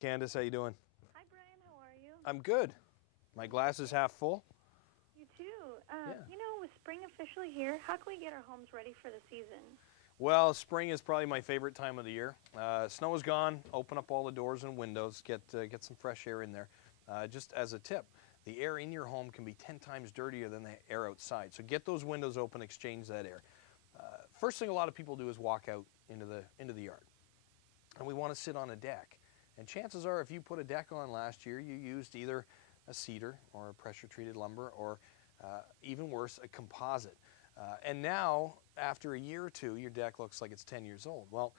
Candace, how you doing? Hi, Brian. How are you? I'm good. My glass is half full. You too. Yeah. With spring officially here, how can we get our homes ready for the season? Well, spring is probably my favorite time of the year. Snow is gone. Open up all the doors and windows. Get some fresh air in there. Just as a tip, the air in your home can be 10 times dirtier than the air outside. So get those windows open. Exchange that air. First thing a lot of people do is walk out into the yard, and we want to sit on a deck. And chances are, if you put a deck on last year, you used either a cedar or a pressure-treated lumber, or even worse, a composite. And now, after a year or two, your deck looks like it's 10 years old. Well,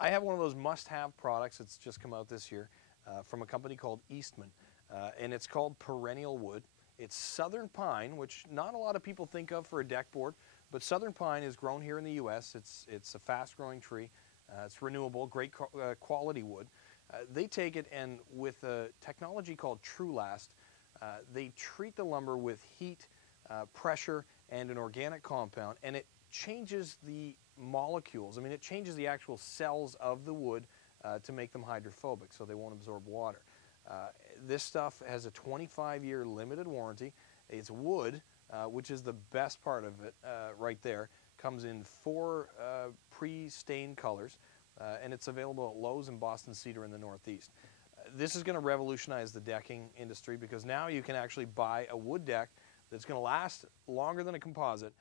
I have one of those must-have products that's just come out this year from a company called Eastman, and it's called Perennial Wood. It's southern pine, which not a lot of people think of for a deck board, but southern pine is grown here in the U.S. It's a fast-growing tree. It's renewable, great quality wood. They take it, and with a technology called TrueLast, they treat the lumber with heat, pressure, and an organic compound, and it changes the molecules. I mean, it changes the actual cells of the wood to make them hydrophobic, so they won't absorb water. This stuff has a 25-year limited warranty. It's wood, which is the best part of it right there. Comes in 4 pre-stained colors. And it's available at Lowe's and Boston Cedar in the Northeast. This is going to revolutionize the decking industry, because now you can actually buy a wood deck that's going to last longer than a composite,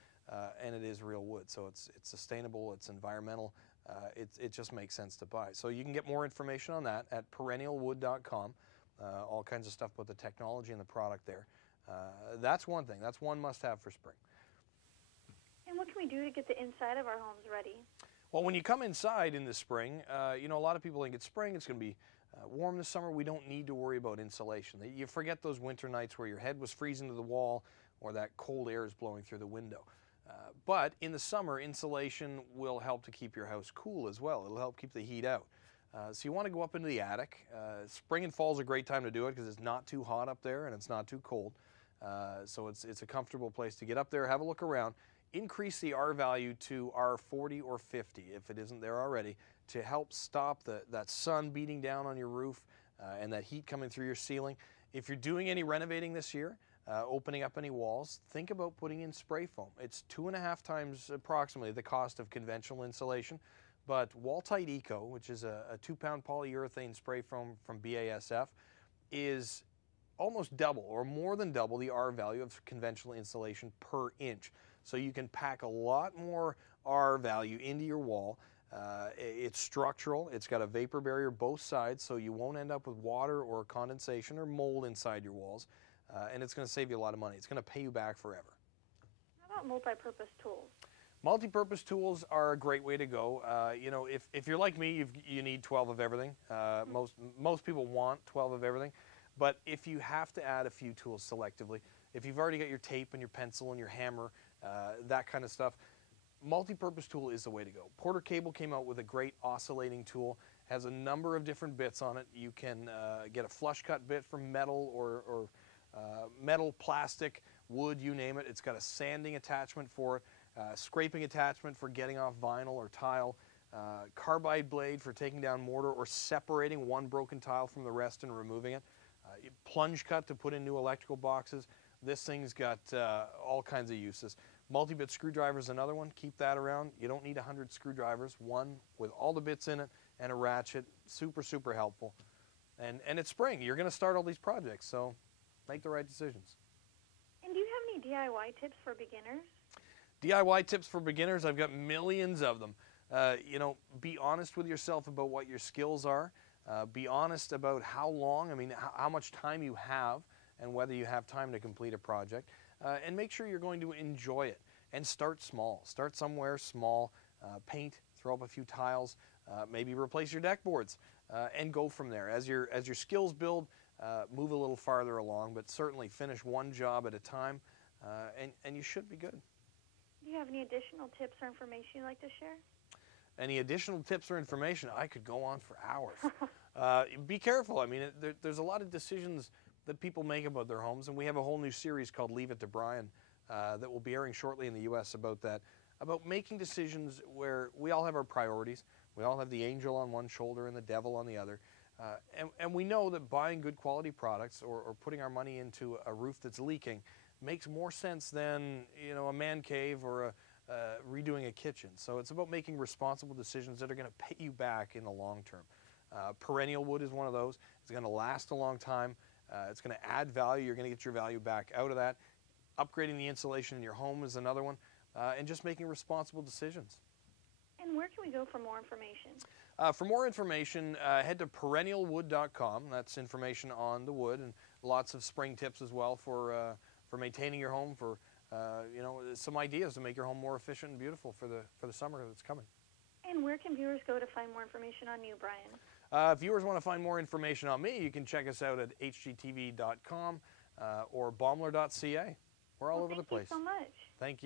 and it is real wood. So it's sustainable, it's environmental, it just makes sense to buy. So you can get more information on that at perennialwood.com. All kinds of stuff about the technology and the product there. That's one thing. That's one must-have for spring. And what can we do to get the inside of our homes ready? Well, when you come inside in the spring, a lot of people think it's spring, it's going to be warm this summer. We don't need to worry about insulation. You forget those winter nights where your head was freezing to the wall or that cold air is blowing through the window. But in the summer, insulation will help to keep your house cool as well. It'll help keep the heat out. So you want to go up into the attic. Spring and fall is a great time to do it because it's not too hot up there and it's not too cold. So it's a comfortable place to get up there, have a look around. Increase the R value to R40 or 50 if it isn't there already, to help stop that sun beating down on your roof and that heat coming through your ceiling. If you're doing any renovating this year, opening up any walls, think about putting in spray foam. It's 2.5 times approximately the cost of conventional insulation, but Wall-Tite Eco, which is a 2-pound polyurethane spray foam from BASF, is almost double or more than double the R value of conventional insulation per inch. So you can pack a lot more R value into your wall. It's structural. It's got a vapor barrier both sides, so you won't end up with water or condensation or mold inside your walls. And it's going to save you a lot of money. It's going to pay you back forever. How about multi-purpose tools? Multi-purpose tools are a great way to go. If you're like me, you need 12 of everything. Most people want 12 of everything. But if you have to add a few tools selectively, if you've already got your tape and your pencil and your hammer, that kind of stuff, multi-purpose tool is the way to go. Porter Cable came out with a great oscillating tool, has a number of different bits on it. You can get a flush cut bit from metal or metal, plastic, wood, you name it. It's got a sanding attachment for it, scraping attachment for getting off vinyl or tile, carbide blade for taking down mortar or separating one broken tile from the rest and removing it. Plunge cut to put in new electrical boxes. This thing's got all kinds of uses. Multi-bit screwdriver is another one. Keep that around. You don't need 100 screwdrivers. One with all the bits in it and a ratchet. Super, super helpful. And it's spring. You're going to start all these projects, so make the right decisions. And do you have any DIY tips for beginners? DIY tips for beginners, I've got millions of them. Be honest with yourself about what your skills are. Be honest about how much time you have and whether you have time to complete a project. And make sure you're going to enjoy it. And start small. Start somewhere small. Paint, throw up a few tiles, maybe replace your deck boards, and go from there. As your skills build, move a little farther along, but certainly finish one job at a time, and you should be good. Do you have any additional tips or information you'd like to share? Any additional tips or information? I could go on for hours. Be careful. I mean, there's a lot of decisions that people make about their homes, and we have a whole new series called Leave It to Bryan that will be airing shortly in the U.S. about that, about making decisions where we all have our priorities. We all have the angel on one shoulder and the devil on the other. And we know that buying good quality products or putting our money into a roof that's leaking makes more sense than, you know, a man cave or redoing a kitchen. So it's about making responsible decisions that are going to pay you back in the long term. Perennial wood is one of those. It's going to last a long time. It's going to add value. You're going to get your value back out of that. Upgrading the insulation in your home is another one. And just making responsible decisions. And where can we go for more information? For more information, head to perennialwood.com. That's information on the wood and lots of spring tips as well for maintaining your home, for you know, some ideas to make your home more efficient and beautiful for the summer that's coming. And where can viewers go to find more information on you, Bryan? If viewers want to find more information on me, you can check us out at hgtv.com or baeumler.ca. We're all over the place. Thank you so much. Thank you.